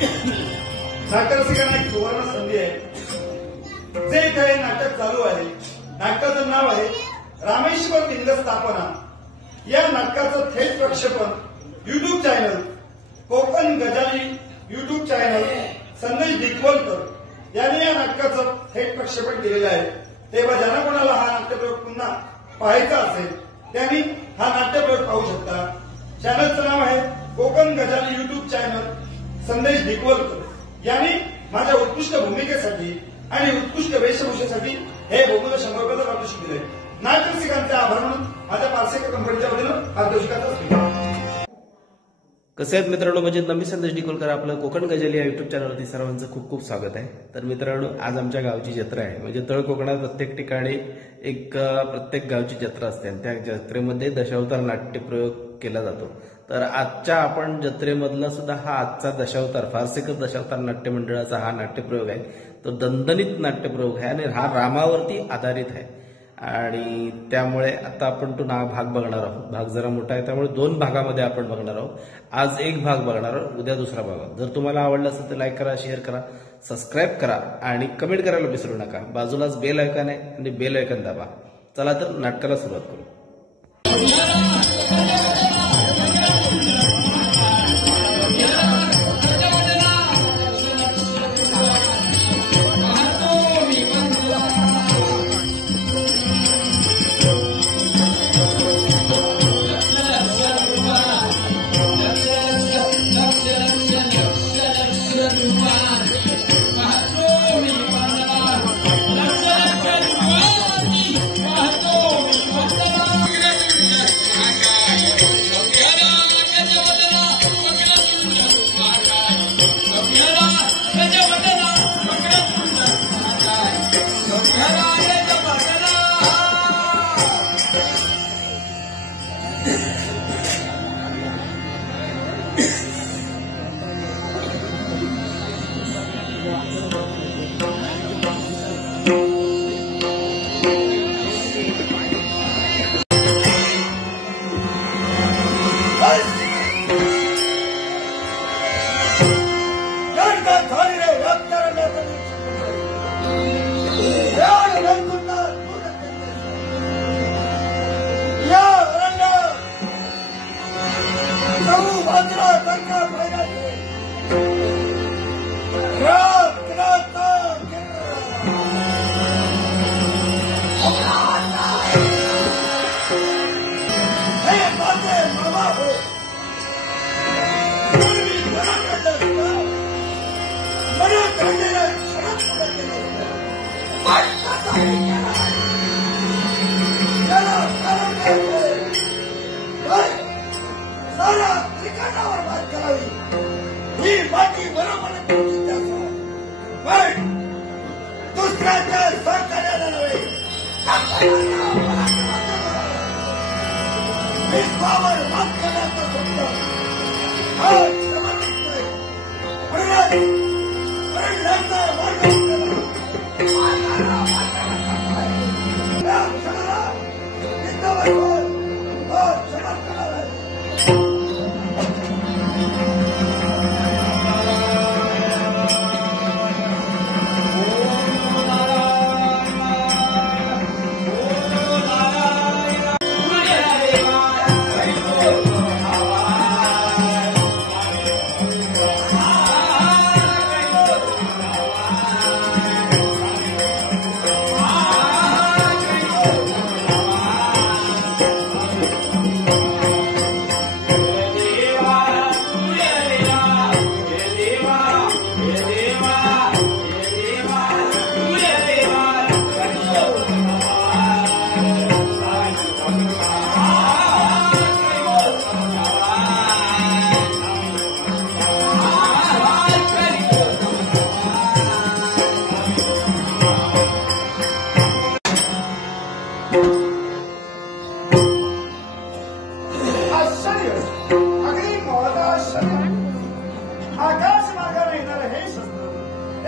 नाट्यरसिकांना एक सुवर्ण संधी आहे. जे काही नाटक चालू आहे, नाटकाचं नाव आहे रामेश्वर लिंग स्थापना. या नाटकाचं थेट प्रक्षेपण युट्यूब चॅनल कोकण गजाली युट्यूब चॅनल संदेश डिकवलकर यांनी या नाटकाचं थेट प्रक्षेपण केलेलं आहे. तेव्हा ज्यांना कोणाला हा नाट्यप्रयोग पुन्हा पाहायचा असेल त्यांनी हा नाट्यप्रयोग पाहू शकता. चॅनलचं नाव आहे कोकण गजाली युट्यूब चॅनल संदेश डिकवलकर यांनी माझ्या उत्कृष्ट भूमिकेसाठी आणि उत्कृष्ट वेशभूषेसाठी हे बहुमूल्य 100 रुपयाचं पारितोषिक दिले. नाट्यरसिकांचे आभार म्हणून माझ्या पारसेकर कंपनीच्या वतीनं पारितोषिकाचा स्वीकार. कसे आहेत मित्रांनो, म्हणजे मी संदेश डिकोलकर, आपलं कोकण गजाली या युट्यूब चॅनलवरती सर्वांचं खूप खूप स्वागत आहे. तर मित्रांनो, आज आमच्या गावची जत्रा आहे. म्हणजे तळ कोकणात प्रत्येक ठिकाणी प्रत्येक गावची जत्रा असते आणि त्या जत्रेमध्ये दशावतार नाट्यप्रयोग केला जातो. तर आजच्या आपण जत्रेमधला सुद्धा हा आजचा दशावतार फारसेकर दशावतार नाट्य मंडळाचा हा नाट्यप्रयोग आहे. तो दणदणीत नाट्यप्रयोग आहे आणि हा रामावरती आधारित आहे आणि त्यामुळे आता आपण तो भाग बघणार आहोत. भाग जरा मोठा आहे त्यामुळे 2 भागामध्ये आपण बघणार आहोत. आज एक भाग बघणार आहोत, उद्या दुसरा भाग. जर तुम्हाला आवडलं असेल तर लाईक करा, शेअर करा, सबस्क्राईब करा आणि कमेंट करायला विसरू नका. बाजूलाच बेल आयकॉन आहे आणि बेल आयकॉन दाबा. चला तर नाटकाला सुरुवात करू.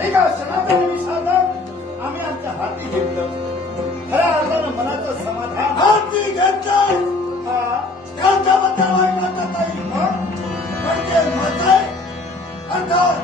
एका सनातन विषादात आम्ही आमच्या हाती घेतलं. खऱ्या अर्थानं मनाचं समाधान हाती घेतलं. त्याच्याबद्दल वाटत नाही म्हणजे मत आहे अर्थात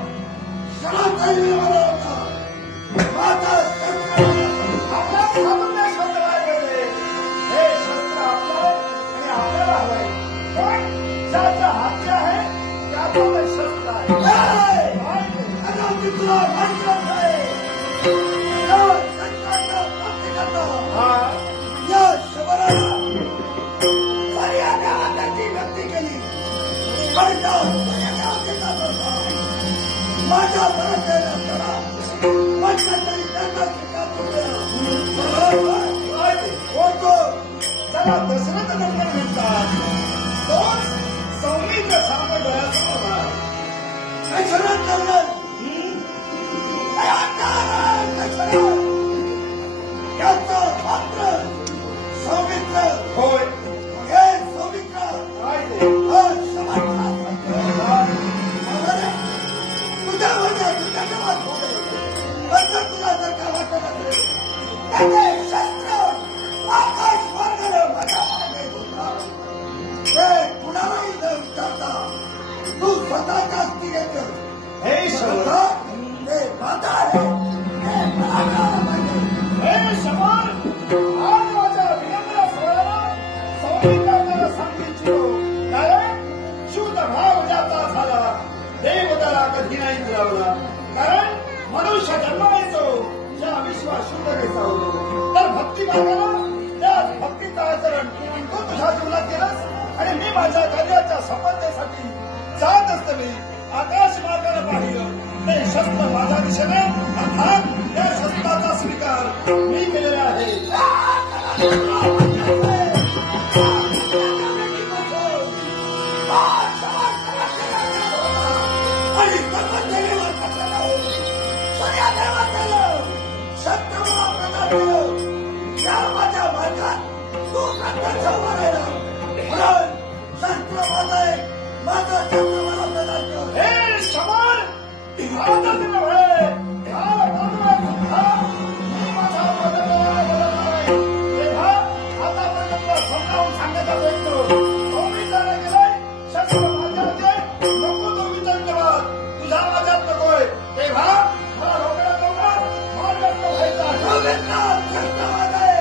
दशरथ नंदन म्हणतात तोच सौमित्र सामने डोळ्यासमोर दशरथ नंदन याचा मात्र सौमित्र होय हे सौमित्र तुझ्या तुला जर का वाटत असेल त्याचे शस्त्र आकाश मार्गाला माझ्या मागे होता ते कुणालाही न विचारता तू स्वतःच्या स्थितीत हे श्रद्धा हे माता आहे हे पराक्रम आहे हे शमन आज माझ्या विनम्र स्वराला सौमित्राला सांगितलो कारण शुद्ध भाव ज्याचा झाला देव त्याला कधी नाही मिळवला कारण मनुष्य जन्म येतो ज्या विश्वास शुद्ध घ्यायचा होतो तर भक्ती मार्गाला त्या भक्तीचं आचरण तू तुझ्या जीवनात केलंस आणि मी माझ्या कार्याच्या सफलतेसाठी जात असताना आकाश मार्गाने पाहिलं ते शस्त्र माझ्या दिशेने अर्थात त्या शस्त्राचा स्वीकार मी केलेला आहे माझ्या मार्गात तू शस्त्र माझा शस्त्र मला प्रदान कर हे शमन आदत नव्हे काल बाजूला सुद्धा मी माझा तेव्हा आतापर्यंत समजावून सांगण्याचा प्रयत्न सौमित्राने केलाय शस्त्र माझ्यात नको तो विचार तुझ्या माझ्यात नकोय तेव्हा मला लवकरात लवकर मार्गात व्हायचा शस्त्र माझा आहे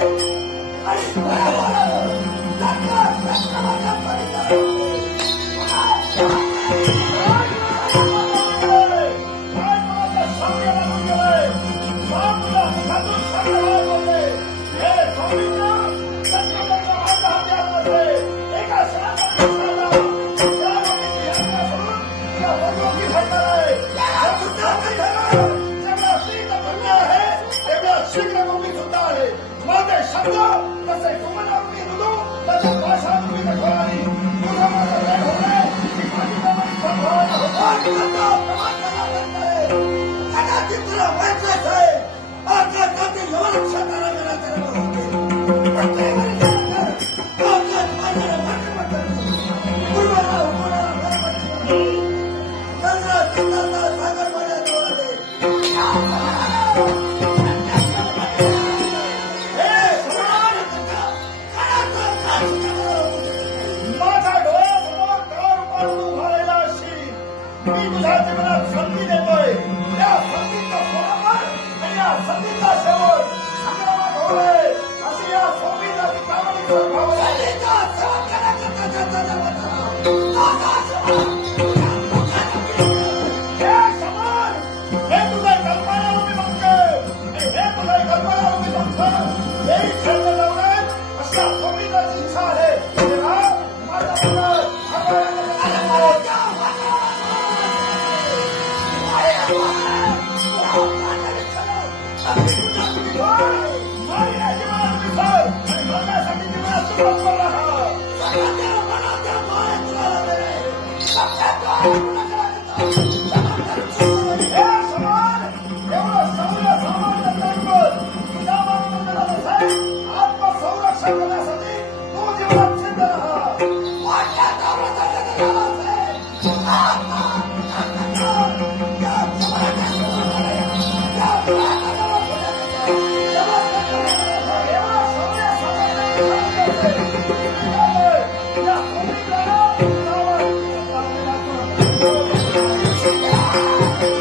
Yeah.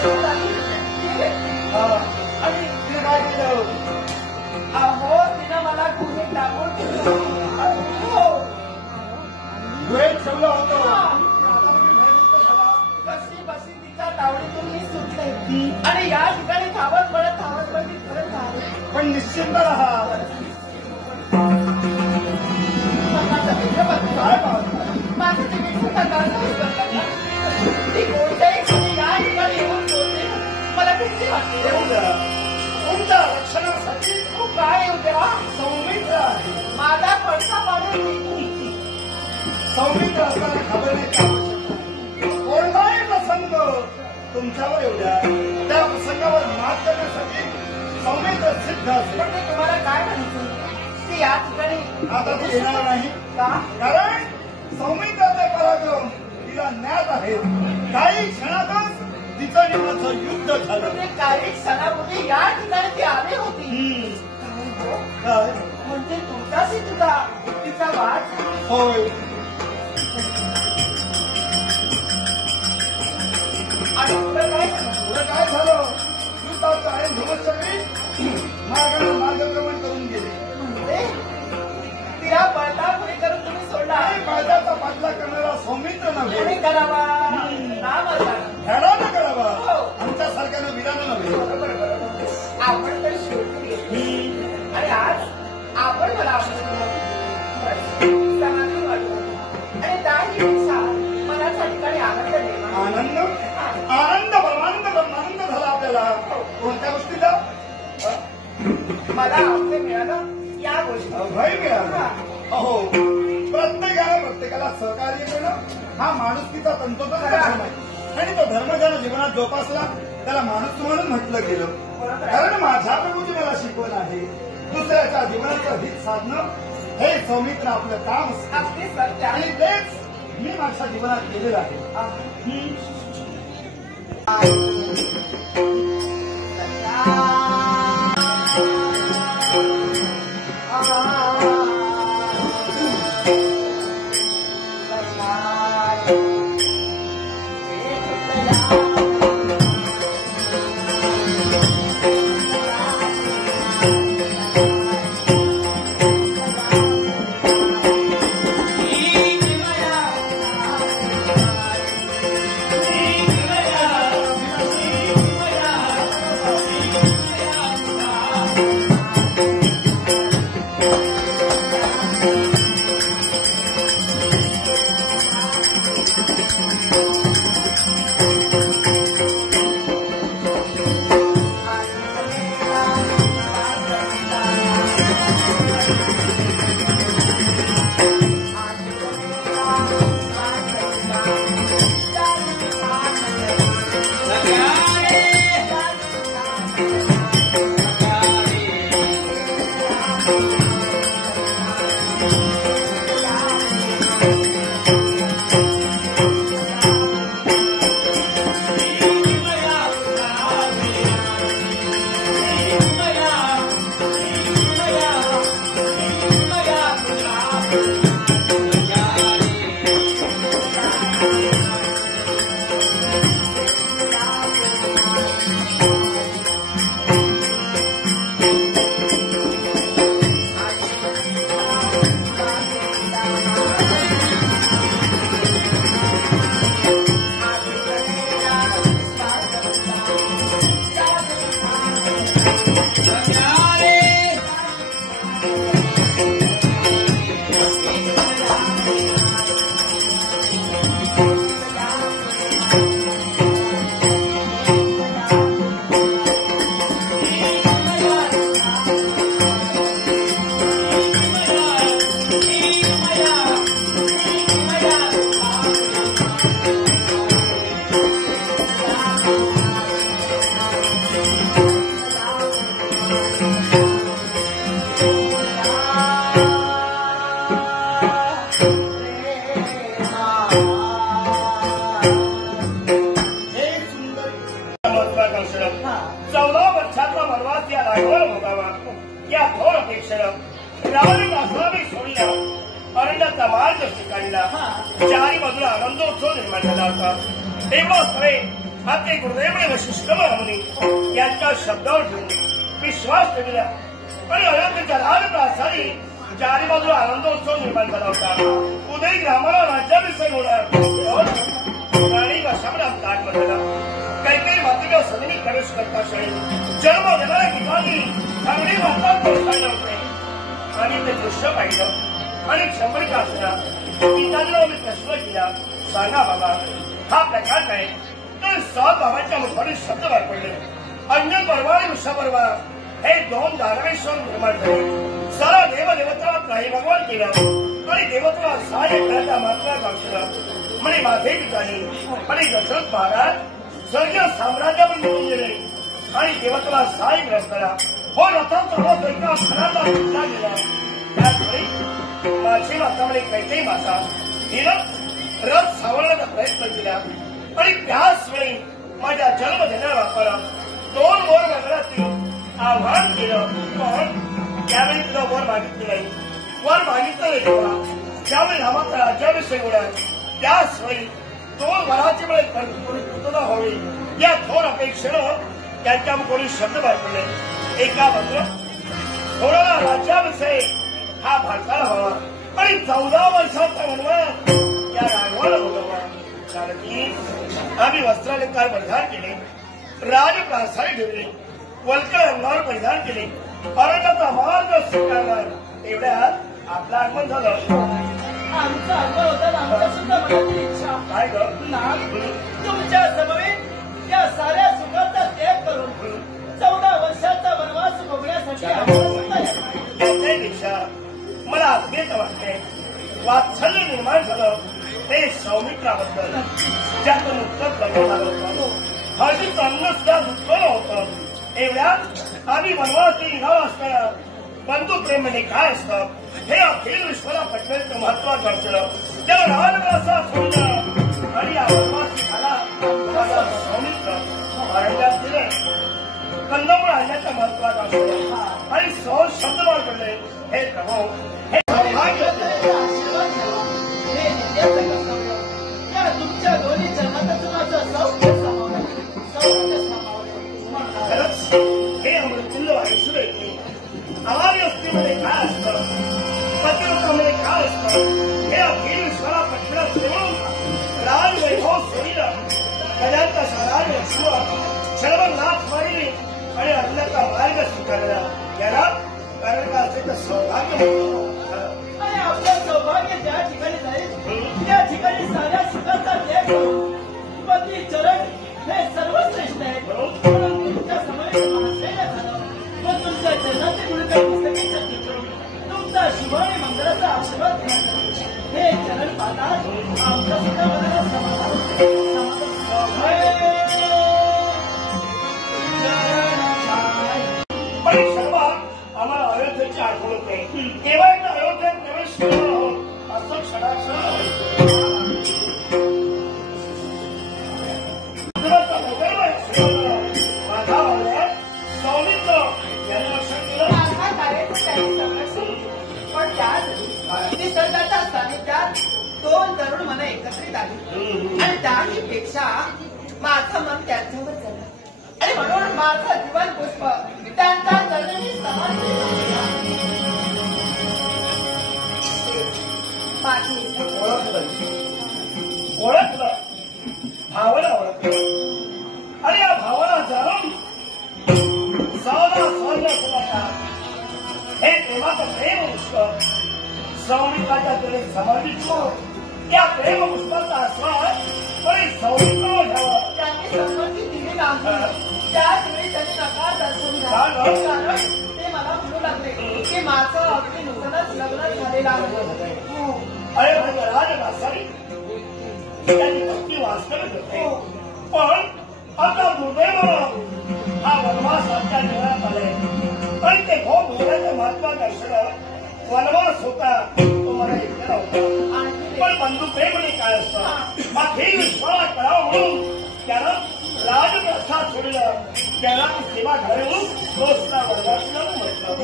आणि तिने काय केलं? अहो तिनं मला गुन्हे टाकून वेळ ठेवलं होतं. कशी बशी तिच्या तावडीतून मी सुटले आणि या ठिकाणी धावत पडत मी परत आले. पण निश्चिंत राहा. काय पाहता? माझं ते विसरून ती कोणत्याही क्षणी या ठिकाणी येऊन बोलते. मला भीती वाटते. येऊ द्या. तुमच्या रक्षणासाठी तू काय येऊ द्या? सौमित्र आहे. माझा पडसा पाडून सौमित्र असताना घाबरण्याची आवश्यकता नाही. कोणताही प्रसंग तुमच्यावर येऊ द्या. त्या प्रसंगावर मात करण्यासाठी सौमित्र सिद्ध असेल. पण ते तुम्हाला काय म्हणायचं? ती या ठिकाणी आता ती येणार नाही. का? कारण सौमित्राचे पराक्रम तिला ज्ञात आहे. काही क्षणातच तिचं आणि माझं युद्ध झालं. म्हणजे काही क्षणापूर्वी या ठिकाणी ती आली होती. काय? म्हणजे तुमचाशी तुझा तिचा वाद. होय. आणि पुढे काय पुढे काय झालं? युद्धाचं आहे धुमश्चक्री मार्गक्रमण करून गेले. म्हणजे तिला पळता पुढे करून तुम्ही सोडला. आणि कायद्याचा पाठलाग करणारा सौमित्र कोणी नव्हे. करावा? नाम असा. खेळानं करावा. हो. आमच्यासारख्यानं विधानं नव्हे. बरोबर बरोबर. आपण तर शेवटी आणि आज आपण मला समाधान वाटलं आणि त्याही मला त्या ठिकाणी आनंद निर्माण. आनंद आनंद ब्रह्मानंद झाला आपल्याला. कोणत्या गोष्टीचा? मला अभय मिळालं या गोष्टी. अभय मिळाला. अहो, प्रत्येकाला सहकार्य करणं हा माणुसकीचा तंतोतंत धर्म आहे. आणि तो धर्म ज्याला जीवनात जोपासला त्याला माणूस म्हणून म्हटलं गेलं. कारण माझ्या प्रभूची मला शिकवण आहे. दुसऱ्याच्या जीवनाचं हित साधणं हे सौमित्र आपलं काम असतं. अगदी सत्य. आणि तेच मी माझ्या जीवनात केलेलं आहे. अरण्याचा मार्ग स्वीकारला. चारी बाजूला आनंदोत्सव निर्माण झाला होता. एवढंच नव्हे, माते गुरुदेव आणि वशिष्ठ महामुनी यांच्या शब्दावर ठेवून विश्वास ठेवला आणि अयोध्येच्या राजप्रासादी चारी बाजूला आनंदोत्सव निर्माण झाला होता. उदय ग्रामाला राज्याभिषेक होणार. राणी वशामराम ताट बदलला. काही मातेच्या सदनी प्रवेश करता क्षणी जन्म देणाऱ्या ठिकाणी अगदी वातावरण पोहोचले होते आणि ते दृश्य पाहिलं आणि शंभर असला पितांना मी प्रश्न केला, सांगा बाबा हा प्रकार काय? तर 7 बाबांच्या मुखाने शब्द वापरले. अन्य पर्व आणि वृषपर्व हे 2 दानवेश्वर निर्माण झाले. सारा देवदेवताला त्राही भगवान केला आणि देवताला सहाय्य करण्याचा महात्मा दाखवला. म्हणे माझे ठिकाणी आणि दशरथ महाराज सर्व साम्राज्यावर निघून गेले आणि देवताला सहाय्य ग्रस्ताला हो रथाचा रथ एका खराचा सुद्धा गेला. त्याचवेळी माझी माता म्हणे कैकेयी माता हिनं रथ सावरण्याचा प्रयत्न केला आणि त्याच वेळी माझ्या जन्म देणाऱ्या बापाला 2 वर मंगळातील आव्हान केलं. पण त्यावेळी तुला वर मागितलं नाही. वर मागितलं नाही तेव्हा ज्यावेळी रामाचा राज्याभिषेक होणार त्याच वेळी 2 वराची वेळेस पूर्तता व्हावी या थोर अपेक्षेनं त्यांच्या मुखोनी शब्द वापरले. एका मात्र थोडाला राज्याभिषेक हा भारताला व्हावा आणि 14 वर्षाचा वनवास या राघवाला भोगावा. कारण की आम्ही वस्त्रालंकार परिधान केले, राजप्रासादी ठेवले, वल्कळ अंगावर परिधान केले, अरण्याचा मार्ग स्वीकारला. एवढ्यात आपलं आगमन झालं. आमचं आगमन होतं. आमच्या सुद्धा मनातील इच्छा काय ग? तुमच्या समवेत या साऱ्या सुखाचा त्याग करून 14 वर्षाचा वनवास भोगण्यासाठी आम्हाला सुद्धा त्यापेक्षा मला आत्मीयता वाटते. वात्सल्य निर्माण झालं ते सौमित्राबद्दल ज्याचं नुकतंच लग्न झालं होतं. हळदीचं अन्न सुद्धा दुखलं होतं. एवढ्यात आम्ही वनवासी निघालो असताना बंधू प्रेम म्हणजे काय असतं हे अखिल विश्वाला पटण्याचं महत्वाचं असलं. त्याला राजप्रासाद सोडलं आणि या वनवास निघाला माझा सौमित्र अरण्यात दिले. कंदमुळ आणण्याचं महत्वाचं असतं आणि 100 शब्द वापरले. हे प्रभू हे सौभाग्य या तुमच्या दोन्ही जन्मातच माझं सौख्य समावलं. खरंच हे अमृतुल्य ऐश्वर येते. आवारी वस्तीमध्ये काय असतं, पतिव्रतामध्ये काय असतं हे अखिल विश्वाला पटण्यास देऊन राजवैभव सोडलं. गजांचा साराज विश्व सर्व नाथ मारिले आणि अन्नाचा मार्ग स्वीकारला. याला कारण का असे तर सौभाग्य म्हणतो. आणि आपलं सौभाग्य ज्या ठिकाणी जाईल त्या ठिकाणी साऱ्या सुखाचा त्याग करून पती चरण हे सर्वश्रेष्ठ आहे. म्हणून तुमच्या समोर माणसाला झालं व तुमच्या जन्माचे गुणगान पुस्तकेच्या करून तुमचा शुभ आणि मंगळाचा आशीर्वाद घेण्यासाठी हे चरण पाहतात. आमच्या सुद्धा मनाला समाधान पण सर्वात आम्हाला अयोध्येची आठवण होते. केवळ एकदा अयोध्येत प्रवेश केला आहोत असं क्षणाक्षण माझा भाऊ सौमित्र यांनी लक्षात केलं. पण त्यात निसर्गाच्या सानिध्यात 2 तरुण मन एकत्रित आली आणि त्याहीपेक्षा माझं मन त्यांच्यावर झालं आणि म्हणून माझं जीवन पुष्प त्यांच्या चरणी समर्पित ओळखलं भावाला ओळखलं आणि या भावाला जाणून हे प्रेमाचं प्रेम पुष्प सौमित्राच्या तरी समर्पित या प्रेम पुष्पाचा आस्वाद तरी सौमित्र घ्यावा. त्यांनी संमती दिली नाही. त्याच वेळी त्यांनी नकार दर्शवला. कारण ते मला म्हणू लागले की माझं अगदी नूतनच लग्न झालेलं आहे. अरे राजवासारी त्यांनी भक्ती वास्तविक होते. पण आता दुर्दैवानं हा वनवास आमच्या जीवनात आले आणि ते भोग घेण्याचं महत्वाचं असणं वनवास होता तो मला इतका होता. पण बंधू प्रेमने काय असतं अखिल विश्वाला करावं म्हणून त्यानं राजप्रसाद सोडलं. त्याला सेवा घालून दोस्ता वर्गातलं म्हटलं.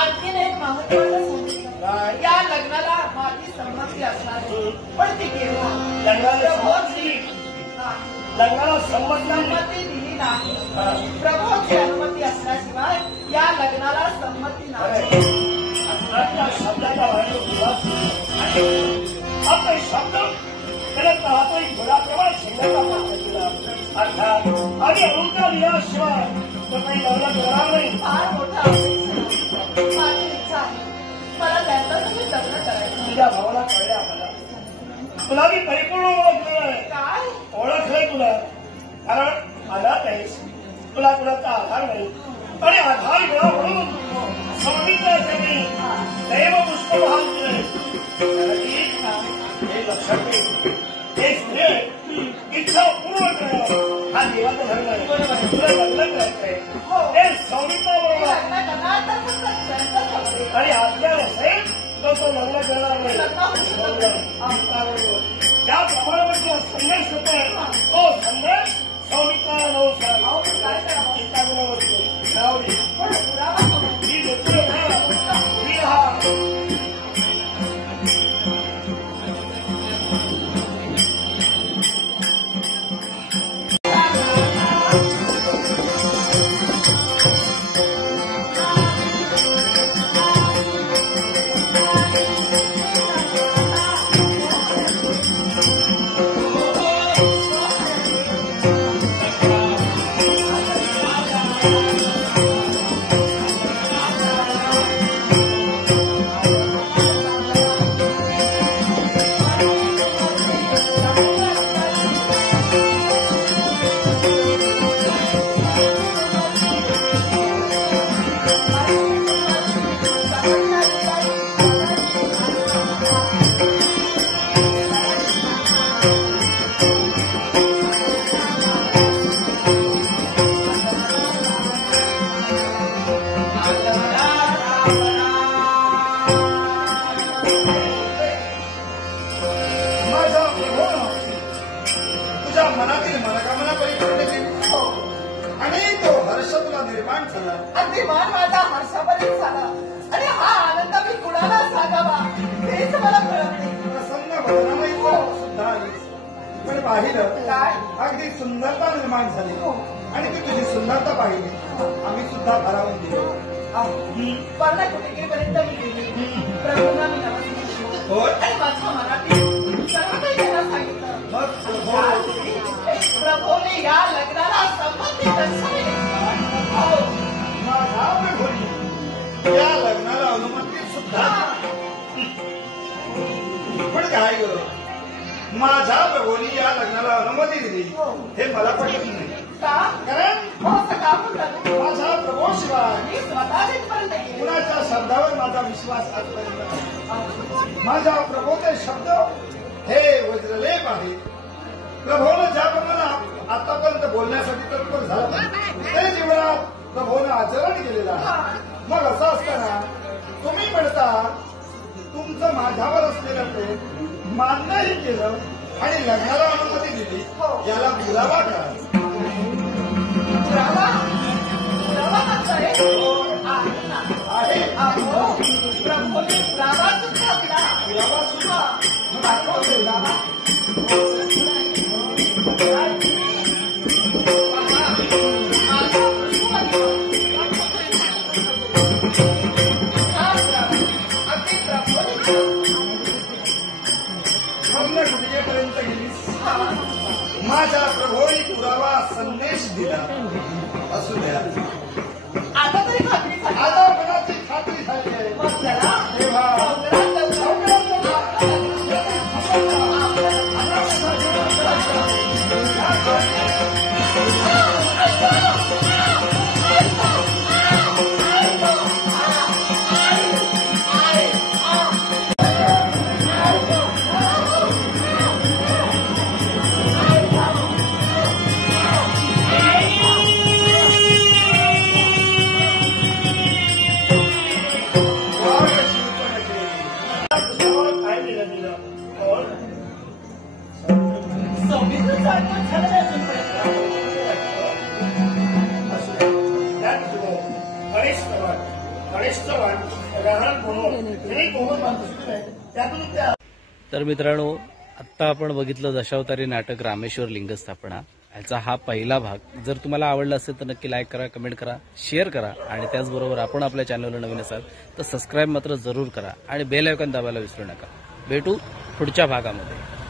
आणखीन एक महत्वाचं सांगितलं या लग्नाला माझी संमती असणार पण ती केव्हा लग्नाला होत नाही. लग्नाला संमत नाही. संमती दिली नाही. प्रभूची अनुमती असल्याशिवाय या लग्नाला संमती नाही. आपल्या शब्दाचा वाढ विश्वास आपले शब्द त्याला पाहतोय गुलाप्रमाणे शिंगाचा प्रयत्न केला. अर्थात आणि अवृत्ता दिल्याशिवाय तो काही लग्न करणार नाही. फार मोठा अपेक्षा आहे. माझी इच्छा आहे मला त्यांच्यासाठी लग्न करायचं. तुझ्या भावाला कळलं आम्हाला. तुला मी परिपूर्ण ओळखलेलं आहे. काय ओळखलंय तुला कारण अनाथ आहेस. तुला कुणाचा आधार नाही आणि आधार मिळा म्हणून स्वामीचं मी दैव पुष्प वाहन केलंय. हे लक्षात घे. हे स्त्रिय इच्छा पूर्ण करणं हा देवाचा धर्म आहे. तुला लग्न करायचंय ते स्वामीचा बरोबर लग्न करणार तर फक्त त्यांच्याच आणि आज्ञा नसेल तर तो लग्न करणार नाही. ज्याप्रमाणे तुला संदेश होतोय तो संदेश स्वामीचा काय करावं तुझ्या मनातील मनोकामना परिपूर्ण केली आणि तो हर्ष तुला निर्माण झाला. अभिमान माझा हर्षापर्यंत झाला आणि हा आनंद मी कुणाला सांगावा हेच मला कळत नाही. प्रसन्न वदनामयी सुद्धा आलीस. पण पाहिलं काय अगदी सुंदरता निर्माण झाली आणि ती तुझी सुंदरता पाहिली आम्ही सुद्धा भारावून गेलो. पर्णकुटिकेपर्यंत मी गेली. प्रभूंना मी नमस्कार होय आणि माझ्या मनातील सर्व काही त्यांना सांगितलं. प्रभूने या लग्नाला संमती दर्शवली. माझा प्रभू या लग्नाला अनुमती सुद्धा. पण काय ग माझ्या प्रभूंनी या लग्नाला अनुमती दिली हे मला पटत नाही. का कारण हो सगळा म्हणतात माझा प्रभू शिवाय मी स्वतः तिथपर्यंत गेले. कुणाच्या शब्दावर माझा विश्वास आजपर्यंत नाही. माझ्या प्रभूचे शब्द हे वज्रलेप आहे. प्रभूनं ज्याप्रमाणे आतापर्यंत बोलण्यासाठी तत्पर झालं ते जीवनात प्रभूनं आचरण केलेलं आहे. मग असं असताना तुम्ही म्हणता तुमचं माझ्यावर असलेलं प्रेम मान्यही केलं आणि लग्नाला अनुमती दिली याला पुरावा का? पुरावा पुरावा कसं आहे? आहे अहो, प्रभूने पुरावा सुद्धा दिला. पुरावा सुद्धा दाखवतो पुरावा. पर्यंत गेलीस. माझ्या प्रभूने पुरावा संदेश दिला असू द्या. आता तरी खात्री झाली. आता मनाची खात्री झाली आहे. मग चला तेव्हा तर मित्रांनो, आत्ता आपण बघितलं दशावतारी नाटक रामेश्वर लिंगस्थापना ह्याचा हा पहिला भाग. जर तुम्हाला आवडला असेल तर नक्की लाईक करा, कमेंट करा, शेअर करा आणि त्याचबरोबर आपण आपल्या चॅनलवर नवीन असाल तर सबस्क्राईब मात्र जरूर करा आणि बेल आयकॉन दाबायला विसरू नका. भेटू पुढच्या भागामध्ये.